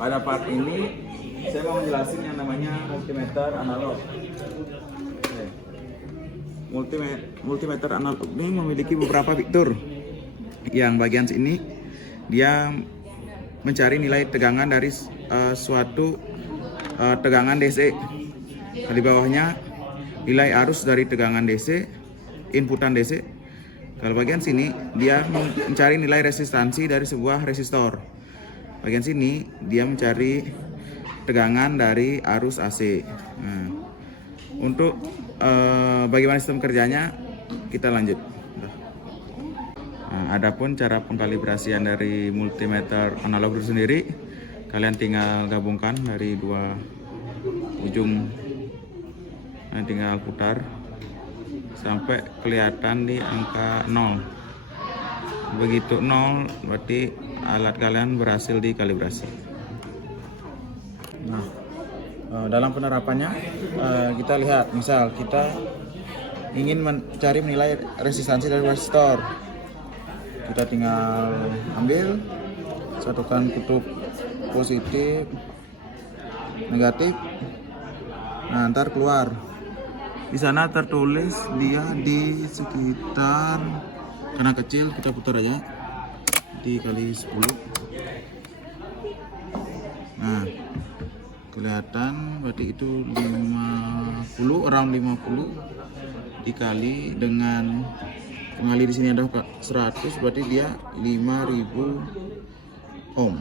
pada part ini saya mau menjelaskan yang namanya multimeter analog. Oke. Multimeter analog ini memiliki beberapa fitur. Yang bagian sini dia mencari nilai tegangan dari suatu tegangan DC. Di bawahnya nilai arus dari tegangan DC, inputan DC. Kalau bagian sini dia mencari nilai resistansi dari sebuah resistor. Bagian sini dia mencari tegangan dari arus AC. Nah, untuk bagaimana sistem kerjanya kita lanjut. Nah, adapun cara pengkalibrasian dari multimeter analog itu sendiri, kalian tinggal gabungkan dari dua ujung, nah, tinggal putar sampai kelihatan di angka 0. Begitu 0 berarti alat kalian berhasil dikalibrasi. Nah, dalam penerapannya kita lihat, misal kita ingin mencari menilai resistansi dari resistor, kita tinggal ambil, satukan kutub positif, negatif. Nah, ntar keluar. Di sana tertulis dia di sekitar, karena kecil kita putar aja, dikali 10. Nah, kelihatan berarti itu 50, around 50 dikali dengan pengali di sini ada 100, berarti dia 5000 ohm.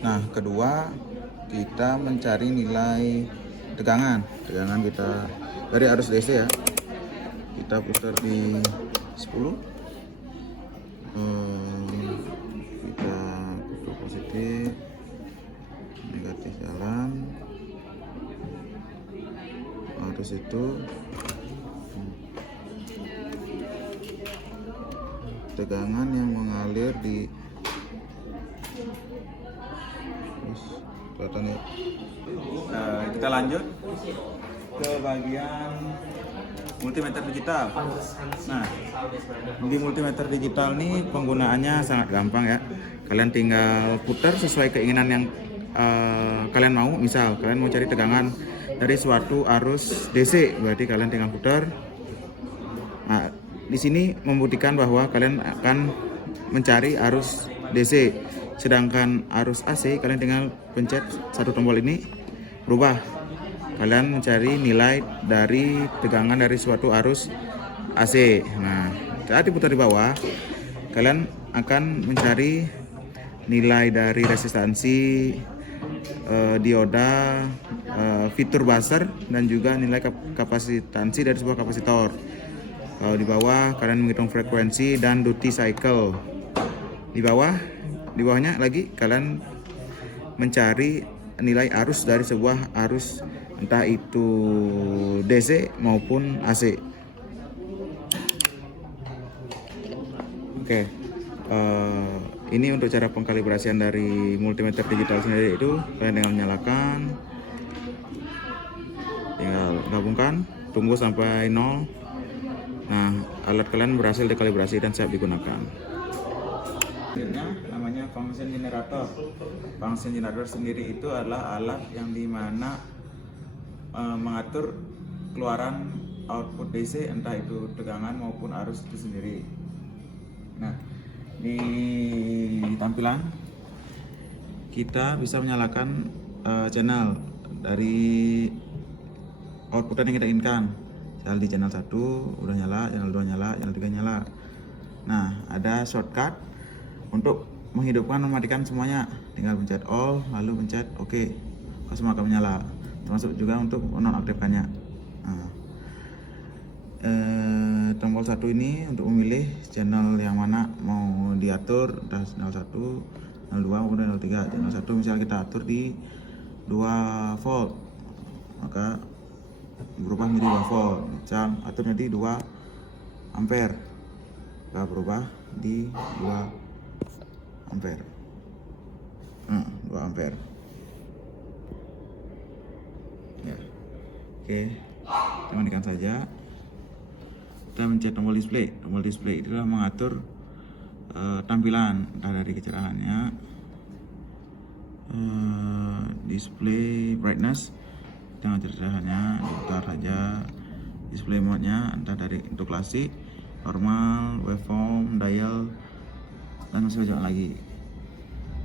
Nah, kedua kita mencari nilai tegangan kita dari arus DC ya. Kita putar di 10. Kita putar positif, negatif jalan. Arus itu tegangan yang mengalir di kelihatan ya. Kita lanjut ke bagian multimeter digital. Nah, di multimeter digital ini penggunaannya sangat gampang ya. Kalian tinggal putar sesuai keinginan yang kalian mau. Misal kalian mau cari tegangan dari suatu arus DC, berarti kalian tinggal putar. Nah, di sini membuktikan bahwa kalian akan mencari arus DC, sedangkan arus AC kalian tinggal pencet satu tombol ini, berubah. Kalian mencari nilai dari tegangan dari suatu arus AC. Nah, saat diputar di bawah, kalian akan mencari nilai dari resistansi, dioda, fitur buzzer, dan juga nilai kapasitansi dari sebuah kapasitor. Kalau di bawah kalian menghitung frekuensi dan duty cycle. Di bawahnya lagi kalian mencari nilai arus dari sebuah arus, entah itu DC maupun AC. Oke, ini untuk cara pengkalibrasian dari multimeter digital sendiri. Itu kalian tinggal menyalakan, tinggal gabungkan, tunggu sampai 0. Nah, alat kalian berhasil dikalibrasi dan siap digunakan. Namanya function generator. Function generator sendiri itu adalah alat yang dimana mengatur keluaran output DC, entah itu tegangan maupun arus itu sendiri. Nah, di tampilan kita bisa menyalakan channel dari output yang kita inginkan. Misal di channel 1 udah nyala, channel 2 nyala, channel 3 nyala. Nah, ada shortcut untuk menghidupkan mematikan semuanya. Tinggal pencet all, lalu pencet OK. Semua akan menyala. Termasuk juga untuk menonaktifkannya. Nah, tombol 1 ini untuk memilih channel yang mana mau diatur, entah channel 1, channel 2 maupun channel 3. Channel 1 misal kita atur di 2 volt, maka berubah menjadi 2 volt. Misal aturnya di 2 ampere, maka berubah di 2 ampere. 2 ampere. Ya. Oke. Kita matikan saja. Kita mencet tombol display. Tombol display itu adalah mengatur tampilan, entah dari kecerahannya, display brightness dengan caranya diputar saja. Display mode-nya entah dari untuk klasik, normal, waveform, dial, dan masih banyak lagi.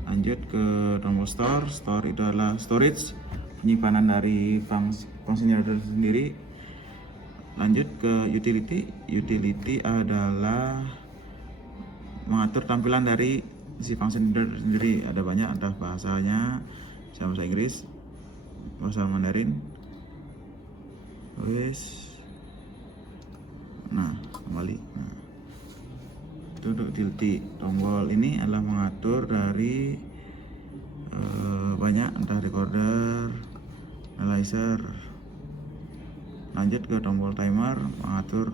Lanjut ke tombol store. Store itu adalah storage, penyimpanan dari function generator sendiri. Lanjut ke utility. Utility adalah mengatur tampilan dari si function generator sendiri. Ada banyak, entah bahasanya bahasa Inggris, bahasa Mandarin. Nah, kembali. Nah, itu untuk utility. Tombol ini adalah mengatur dari banyak, entah recorder, analyzer. Lanjut ke tombol timer, mengatur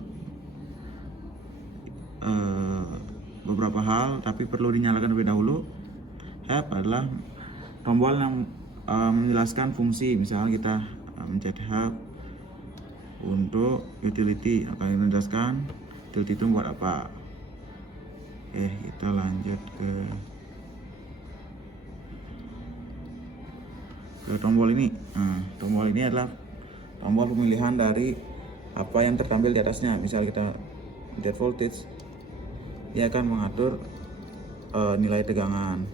beberapa hal, tapi perlu dinyalakan terlebih dahulu. Help adalah tombol yang menjelaskan fungsi. Misalnya kita mencet help untuk utility, akan menjelaskan utility itu buat apa. Oke, kita lanjut ke tombol ini. Nah, tombol ini adalah tombol pemilihan dari apa yang tertampil di atasnya. Misal kita mencet voltage, dia akan mengatur nilai tegangan.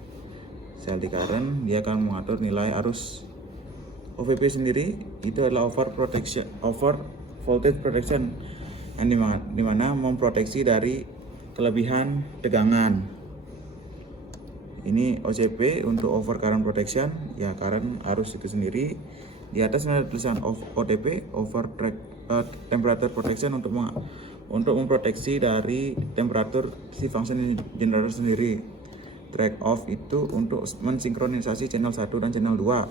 Misal di current, dia akan mengatur nilai arus. OVP sendiri itu adalah over voltage protection, yang dimana memproteksi dari kelebihan tegangan. Ini OCP untuk over current protection, ya current arus itu sendiri. Di atas ada tulisan OTP, over temperature protection, untuk memproteksi dari temperatur si function generator sendiri. Track off itu untuk mensinkronisasi channel 1 dan channel 2.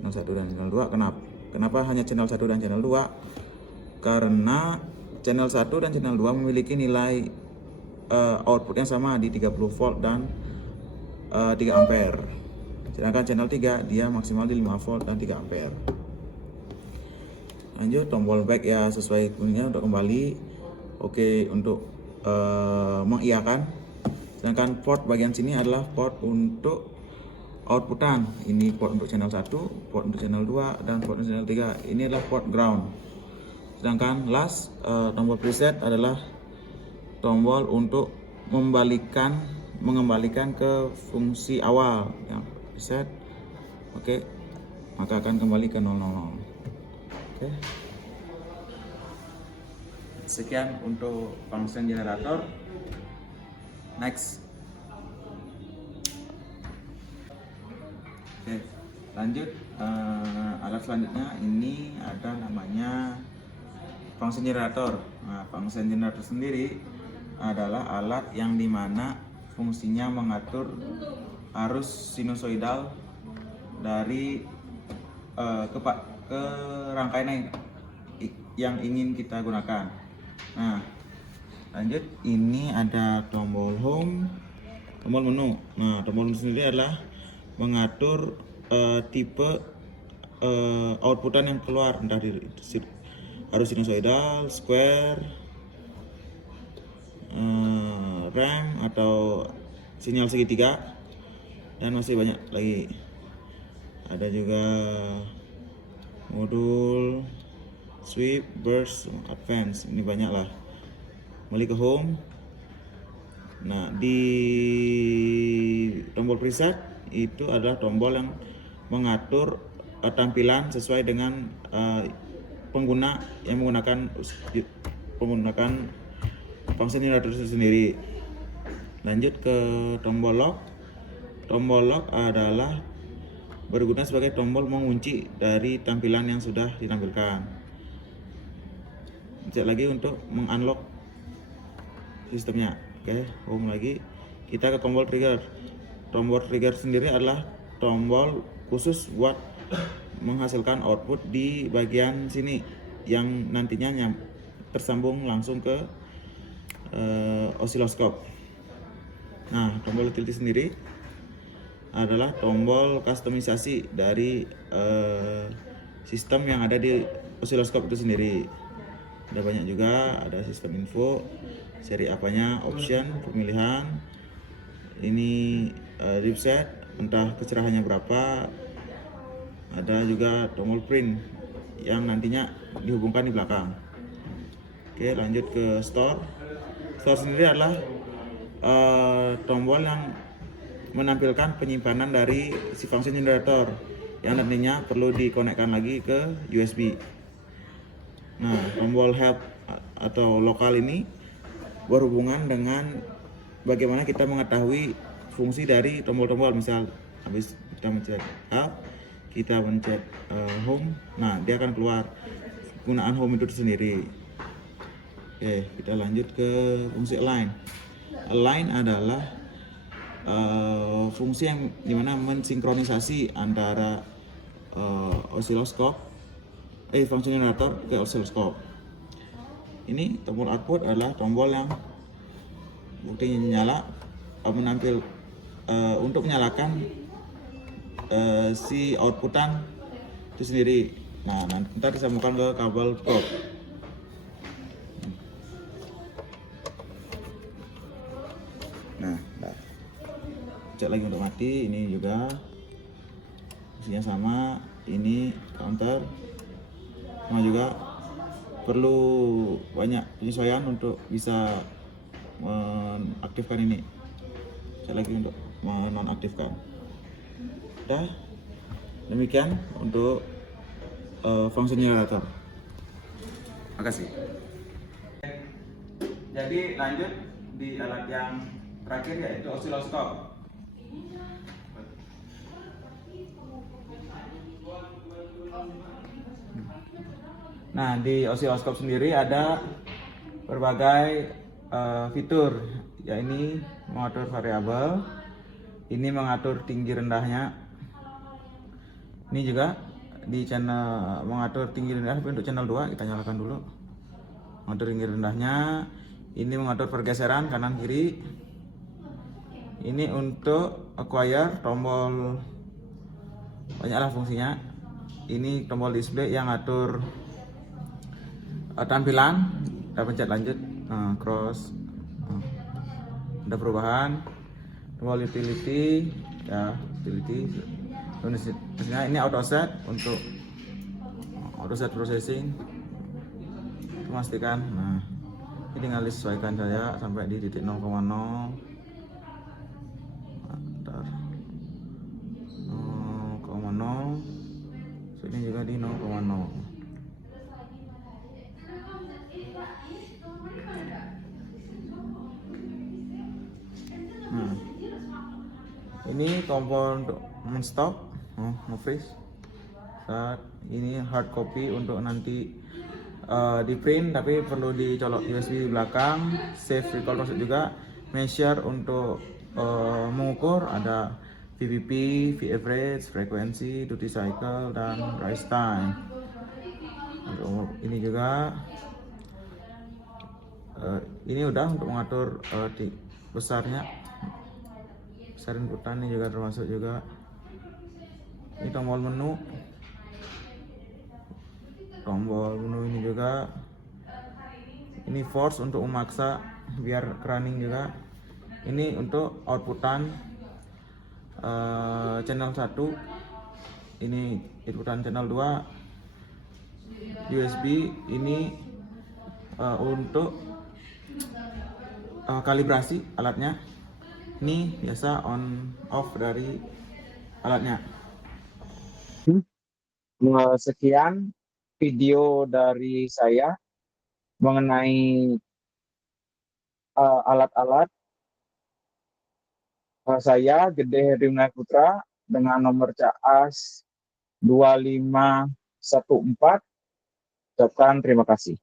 Channel 1 dan channel 2. Kenapa hanya channel 1 dan channel 2? Karena channel 1 dan channel 2 memiliki nilai output yang sama di 30 volt dan 3 ampere. Sedangkan channel 3 dia maksimal di 5 volt dan 3 ampere. Lanjut tombol back, ya sesuai bunyinya untuk kembali. Oke, untuk mengiyakan. Sedangkan port bagian sini adalah port untuk outputan. Ini port untuk channel 1, port untuk channel 2, dan port untuk channel 3. Ini adalah port ground. Sedangkan last, tombol preset adalah tombol untuk mengembalikan ke fungsi awal yang preset. Oke, maka akan kembali ke 000. Oke. Sekian untuk function generator. Next. Oke, lanjut. Alat selanjutnya ini ada namanya function generator. Nah, function generator sendiri adalah alat yang dimana fungsinya mengatur arus sinusoidal dari ke rangkaian yang ingin kita gunakan. Nah, lanjut, ini ada tombol home, tombol menu. Nah, tombol menu sendiri adalah mengatur tipe outputan yang keluar, entah dari arus sinusoidal, square, rem atau sinyal segitiga, dan masih banyak lagi. Ada juga modul, sweep, burst, advance. Ini banyak lah. Kembali ke home. Nah, di tombol preset itu adalah tombol yang mengatur tampilan sesuai dengan pengguna yang menggunakan function generator sendiri. Lanjut ke tombol lock. Tombol lock adalah berguna sebagai tombol mengunci dari tampilan yang sudah ditampilkan. Cek lagi untuk mengunlock sistemnya. Oke, home lagi. Kita ke tombol trigger. Tombol trigger sendiri adalah tombol khusus buat menghasilkan output di bagian sini yang nantinya tersambung langsung ke osiloskop. Nah, tombol utility sendiri adalah tombol kustomisasi dari sistem yang ada di osiloskop itu sendiri. Ada banyak juga, ada sistem info, seri apanya, option, pemilihan, ini reset, entah kecerahannya berapa. Ada juga tombol print yang nantinya dihubungkan di belakang. Oke, lanjut ke store. Store sendiri adalah tombol yang menampilkan penyimpanan dari si function generator yang nantinya perlu dikonekkan lagi ke USB. Nah, tombol help atau lokal ini berhubungan dengan bagaimana kita mengetahui fungsi dari tombol-tombol. Misal habis kita mencet help, kita mencet home, nah dia akan keluar penggunaan home itu sendiri. Oke, kita lanjut ke fungsi align. Align adalah fungsi yang dimana mensinkronisasi antara function generator ke oscilloscope. Ini tombol output adalah tombol yang buktinya nyala, untuk menyalakan si outputan itu sendiri. Nah, nanti disambungkan ke kabel probe. Nah, cek lagi untuk mati. Ini juga fungsinya sama. Ini counter. Nah, juga perlu banyak penyesuaian untuk bisa menaktifkan ini. Cek lagi untuk menonaktifkan. Udah, demikian untuk fungsi generator. Makasih. Jadi lanjut di alat yang terakhir, yaitu oscilloscope. Nah, di oscilloscope sendiri ada berbagai fitur, yaitu mengatur variabel, ini mengatur tinggi rendahnya. Ini juga di channel mengatur tinggi rendah, tapi untuk channel 2 kita nyalakan dulu. Mengatur tinggi rendahnya, ini mengatur pergeseran kanan kiri. Ini untuk acquire, tombol banyaklah fungsinya. Ini tombol display yang ngatur tampilan. Kita pencet lanjut, cross, ada perubahan. Tombol utility, ya utility. Ini auto set untuk auto set processing. Memastikan, nah ini tinggal disesuaikan saja sampai di titik 0,0. Ntar 0,0. Ini juga di 0,0. Nah, ini tombol untuk men-stop, nge-freeze. Saat ini hard copy untuk nanti di print, tapi perlu dicolok USB di belakang. Save recall process juga. Measure untuk mengukur, ada VPP, V-average, frekuensi, duty cycle, dan rise time. Untuk ini juga ini udah untuk mengatur besarnya, besar inputan. Ini juga termasuk juga. Ini tombol menu, ini juga. Ini force untuk memaksa biar running juga. Ini untuk outputan channel 1, ini inputan channel 2 USB. Ini untuk kalibrasi alatnya. Ini biasa on off dari alatnya. Sekian video dari saya mengenai alat-alat. Saya Gede Heri Putra dengan nomor CAS 2514. Ucapkan terima kasih.